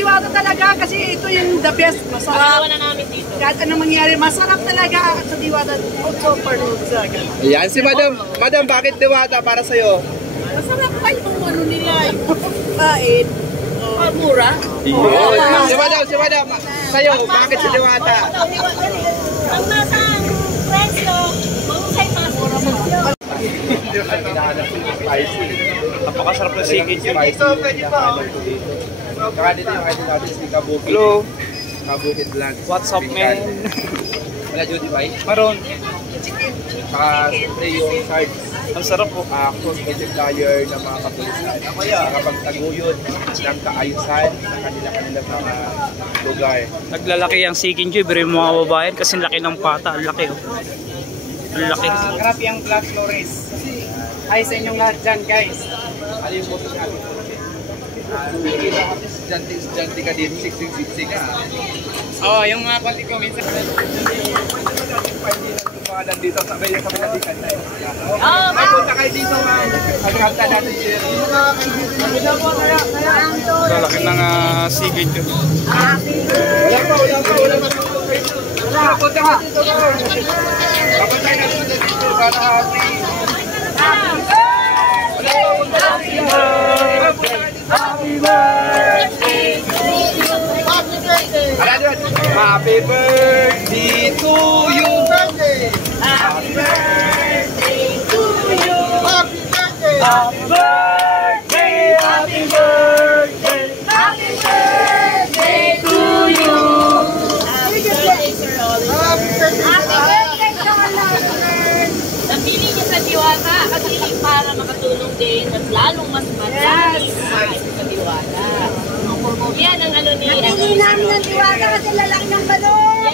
Diwata talaga kasi ito yung the best. Masarap. Na namin dito. Kahit anong mangyari, masarap talaga sa Diwata. Super talaga. Ayan, si Madam. Madam, bakit Diwata para sa'yo? Masarap pa yung ano nila. Kain. Mura. Si Madam. Sa'yo, bakit si Diwata? Ang masang presto, mahusay mura mo. Napakasarap na chicken spicy. Kaka dito yung idol natin si Kabuki. Hello. Kabuki Vlog. What's up, man? Wala Jody ba? Maroon. Siyempre yung cards. Ang sarap po. Cross multiplier ng mga kapulisan. Kapag taguyod ng kaayusan sa kanila-kanila mga lugar. Naglalaki ang Chicken Joy, pero yung mga babayan kasi laki ng pata. Ang laki, oh. Ang laki. Grabe ang Black Flores. Hi sa inyong lahat dyan, guys. Ano yung photo natin? Nakikita ko kasi estudyante ka din, siksik ka. Oo, yung mga konti ko minsan. Mga nandito sa may nalikan na yun. May punta kayo dito, magkakanta natin siya. Lalaki ng Chicken Joy. Wala pa. Punta ka dito, kapatay na dito, para happy. Happy birthday to you. Happy birthday to you. Happy birthday. Happy birthday. Happy birthday to you. Happy birthday, Sir Oliver. Happy birthday, Sir Oliver. Napili niyo sa Diwata kasi para makatulong din at lalong mas madami sa Diwata. Yan ang ano ni... Napili namin ng Diwata kasi lalaki ng balon.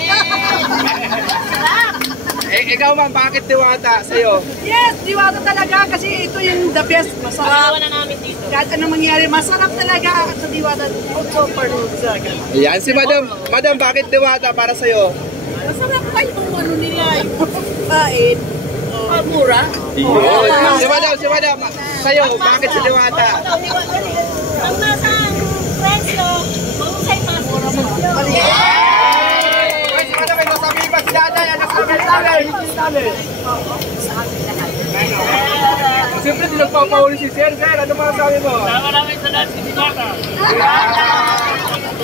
Ikaw ma'am, bakit Diwata sa'yo? Yes, Diwata talaga kasi ito yung the best. Masarap. na namin dito. Kahit anong mangyari, masarap talaga sa Diwata. Super talaga. Ayan, si Madam. Madam, bakit Diwata para sa'yo? Masarap pa yung ano nila. Kain. Mura. Si Madam. Sa'yo, bakit si Diwata? Ang masang presto, mahusay mura mo. Si Madam, may masabi ba si Daday? Anak sa Daday. Siyempre, di nagpapahuli si Sir. Sir, ano masasabi mo? Maraming salamat si Diwata.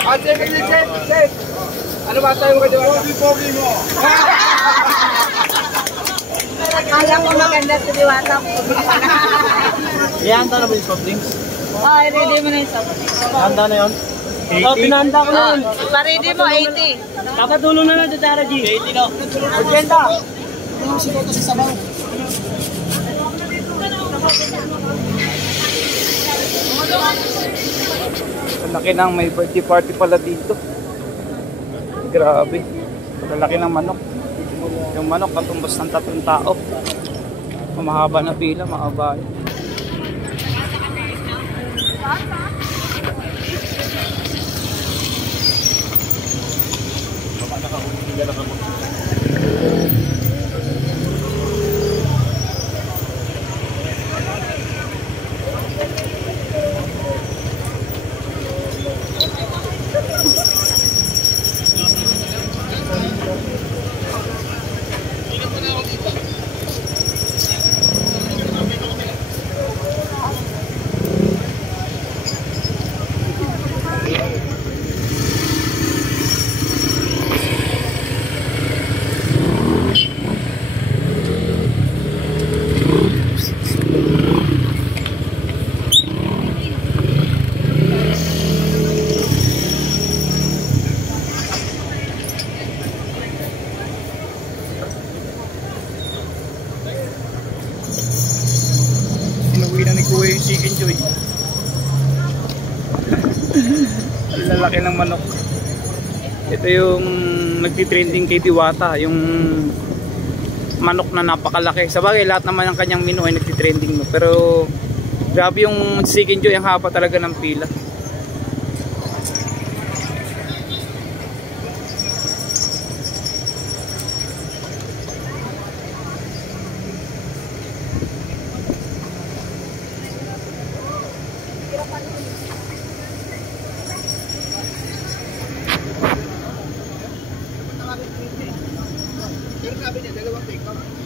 At siyempre, Chef. Ano masasabi mo kay Diwata? Pogi mo. Kala ko maganda sa Diwata. Iyan, na ba yung soft drinks? Ready mo na yung soft drinks. Handa na yun? Oh, pinahanda ko na yun. Pa-ready mo, 80. Papatulong na lang sa Tara G. 80 na. Agenda. Ang laki ng may birthday party pala dito. Grabe. Ang laki ng manok. Yung manok katumbas ng 3 tao. Mahaba na pila, mahaba. Inuwi na ni Kuya yung Chicken Joy. Ang lalaki ng manok. Ito yung nagtitrending kay Diwata, yung manok na napakalaki. Sabagay lahat naman ng kanyang menu ay nagtitrending, no? Pero grabe yung Chicken Joy, ang haba talaga ng pila. sabi niya, dalawang take.